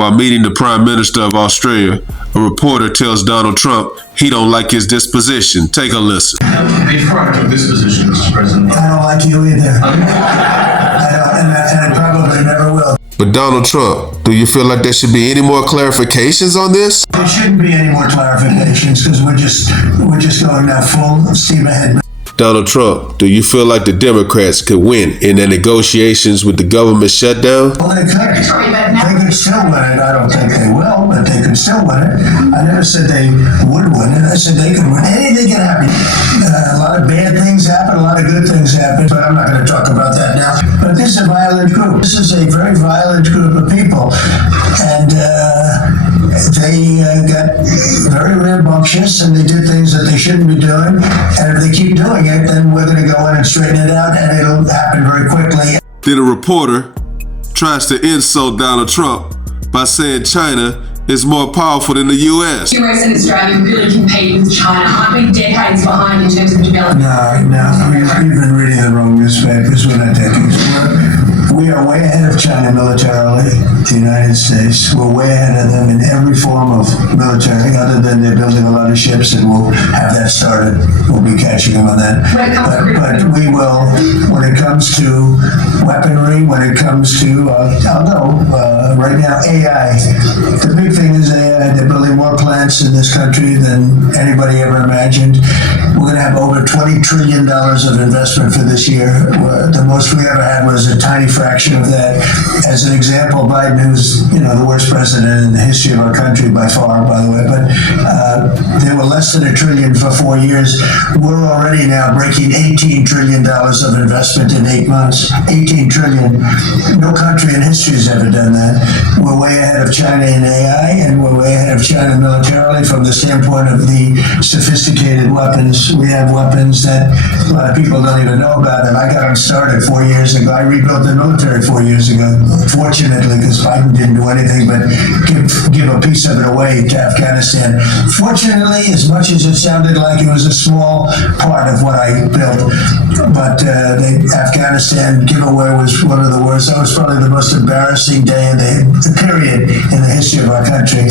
While meeting the Prime Minister of Australia, a reporter tells Donald Trump he don't like his disposition. Take a listen. Before I took this position, Mr. President, I don't like you either. And I probably never will. But Donald Trump, do you feel like there should be any more clarifications on this? There shouldn't be any more clarifications because we're just going now full steam ahead. Donald Trump, do you feel like the Democrats could win in their negotiations with the government shutdown? Well, they could still win it. I don't think they will, but they could still win it. I never said they would win it. I said they could win. Anything can happen. A lot of bad things happen, a lot of good things happen, but I'm not going to talk about that now. But this is a violent group. This is a very violent group of people. And they got very rambunctious and they did things that they shouldn't be doing. And if they keep doing it, then we're going to go in and straighten it out and it'll happen very quickly. Then a reporter tries to insult Donald Trump by saying China is more powerful than the U.S. US and Australia really compete with China. Aren't we decades behind in terms of development? No, you've been reading the wrong newspapers. We're not decades. We are way ahead of China militarily, the United States. We're way ahead of them in every form of military, other than they're building a lot of ships, and we'll have that started. We'll be catching them on that. But we will, when it comes to weaponry, when it comes to, I'll go, right now, AI. The big thing is AI. They're building more plants in this country than anybody ever imagined. We're going to have over $20 trillion of investment for this year. The most we ever had was a tiny fraction of that. As an example, Biden, who's the worst president in the history of our country by far, by the way, but they were less than $1 trillion for 4 years. We're already now breaking $18 trillion of investment in 8 months. 18 trillion. No country in history has ever done that. We're way ahead of China in AI, and we're way ahead of China militarily from the standpoint of the sophisticated weapons. We have weapons that a lot of people don't even know about, and I got them started 4 years ago. I rebuilt the military 4 years ago, fortunately, because Biden didn't do anything but give a piece of it away to Afghanistan. Fortunately, as much as it sounded like it was a small part of what I built, but the Afghanistan giveaway was one of the worst. That was probably the most embarrassing day in the period in the history of our country.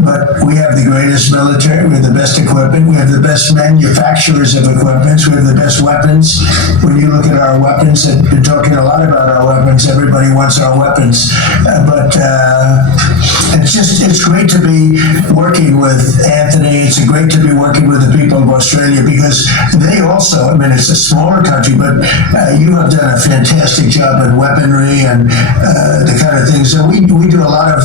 But we have the greatest military, we have the best equipment, we have the best manufacturers of equipment, we have the best weapons. When you look at our weapons, and been talking a lot about our weapons, everybody wants our weapons. But it's great to be working with Anthony. It's great to be working with the people of Australia because they also, it's a smaller country, but you have done a fantastic job in weaponry and the kind of things. So we do a lot of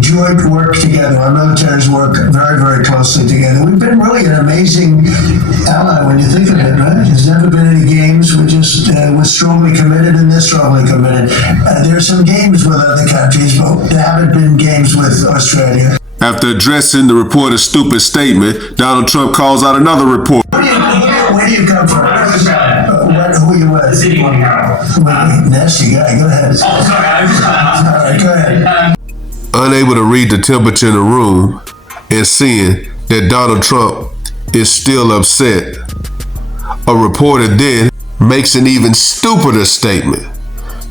joint work together. Our militaries work very, very closely together. We've been really an amazing ally when you think of it, right? There's never been any games. We're strongly committed and they're strongly committed. There are some games with other countries, but there haven't been games with Australia. After addressing the reporter's stupid statement, Donald Trump calls out another report. Where do you come from? Who are you with? the city one now. Nasty guy. Go ahead. Oh, sorry. I was All right, go ahead. Unable to read the temperature in the room and seeing that Donald Trump is still upset, a reporter then makes an even stupider statement.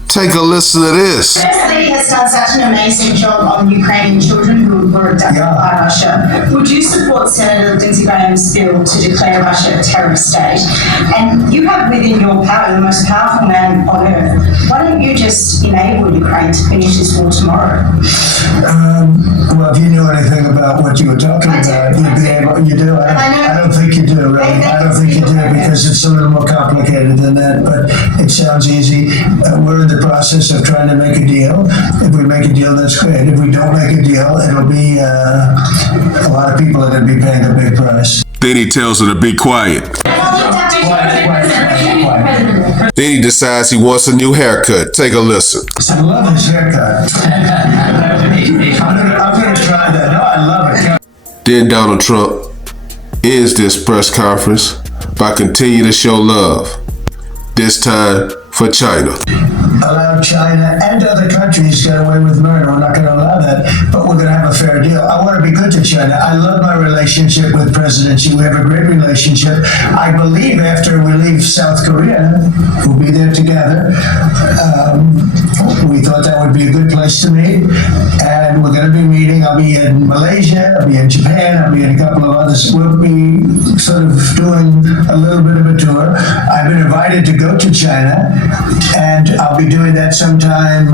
Take a listen to this. The lady has done such an amazing job on Ukrainian children who were abducted by Russia. Would you support Senator Lindsey Graham's bill to declare Russia a terrorist state? And you have within your power the most powerful man on earth. Why don't you just enable Ukraine to finish this war tomorrow? Well, if you knew anything about what you were talking about, you'd be able. You do. I don't think you do. Really. I don't think you do because it's a little more complicated than that. But it sounds easy. We're in the process of trying to make a deal. If we make a deal, that's great. If we don't make a deal, it'll be a lot of people are going to be paying a big price. Then he tells her to be quiet. Then he decides he wants a new haircut. Take a listen. I love his haircut. I'm going to try that. No, I love it. Then Donald Trump ends this press conference by continuing to show love, this time for China. allow China and other countries to get away with murder. We're not going to allow that, but we're going to have a fair deal. I want to be good to China. I love my relationship with President Xi. We have a great relationship. I believe after we leave South Korea, we'll be there together. We thought that would be a good place to meet, and we're going to be meeting. I'll be in Malaysia, I'll be in Japan, I'll be in a couple of others. We'll be sort of doing a little bit of a tour. I've been invited to go to China, and I'll be doing that sometime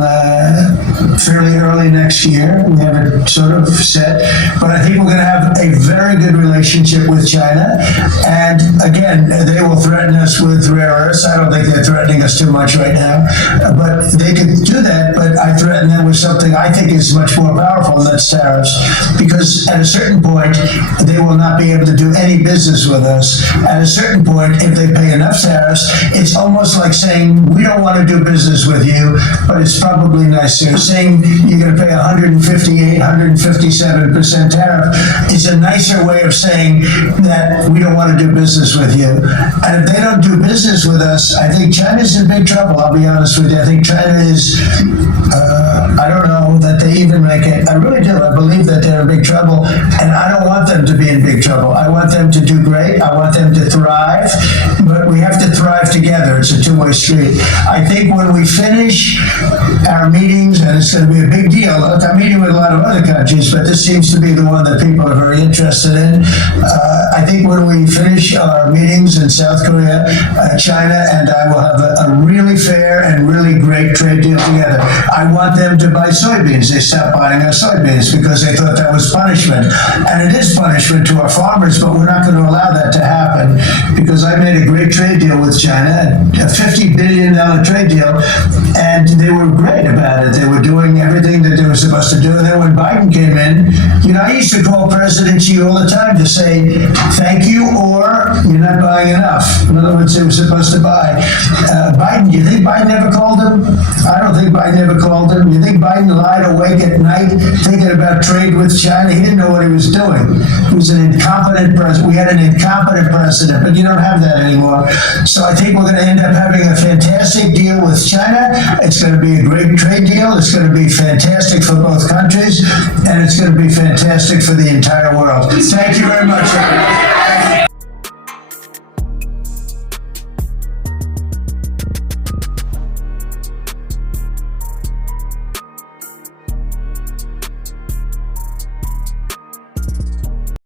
fairly early next year. We have it sort of set, but I think we're going to have a very good relationship with China. And again, they will threaten us with rare earths. I don't think they're threatening us too much right now, but they could do that. But I threaten them with something I think is much more powerful, and that's tariffs. Because at a certain point, they will not be able to do any business with us. At a certain point, if they pay enough tariffs, it's almost like saying, we don't want to do business with you, but it's probably nicer. Saying you're going to pay 158, 157% tariff is a nicer way of saying that we don't want to do business with you. And if they don't do business with us, I think China's in big trouble, I'll be honest with you. I think China is, I don't know that they even make it. I really do. I believe that they're in big trouble, and I don't want them to be in big trouble. I want them to do great. I want them to thrive, but we have to thrive together. It's a two-way street. I think when we finish our meetings, and it's going to be a big deal. Look, I'm meeting with a lot of other countries, but this seems to be the one that people are very interested in. I think when we finish our meetings in South Korea, China and I will have a really fair and really great trade deal together. I want them to buy soybeans. They stopped buying our soybeans because they thought that was punishment. And it is punishment to our farmers, but we're not going to allow that to happen because I made a great trade deal with China, a $50 billion trade deal, and they were great about it. They were doing everything that they were supposed to do. And then when Biden came in, I used to call President Xi all the time to say, thank you, or you're not buying enough. In other words, they were supposed to buy. Biden, you think Biden ever called him? I don't think Biden ever called him. You think Biden lied awake at night thinking about trade with China? He didn't know what he was doing. He was an incompetent president. We had an incompetent president, but you don't have that anymore. So I think we're going to end up having a fantastic deal with China. It's going to be a great trade deal. It's going to be fantastic for both countries, and it's going to be fantastic for the entire world. Thank you very much, everybody.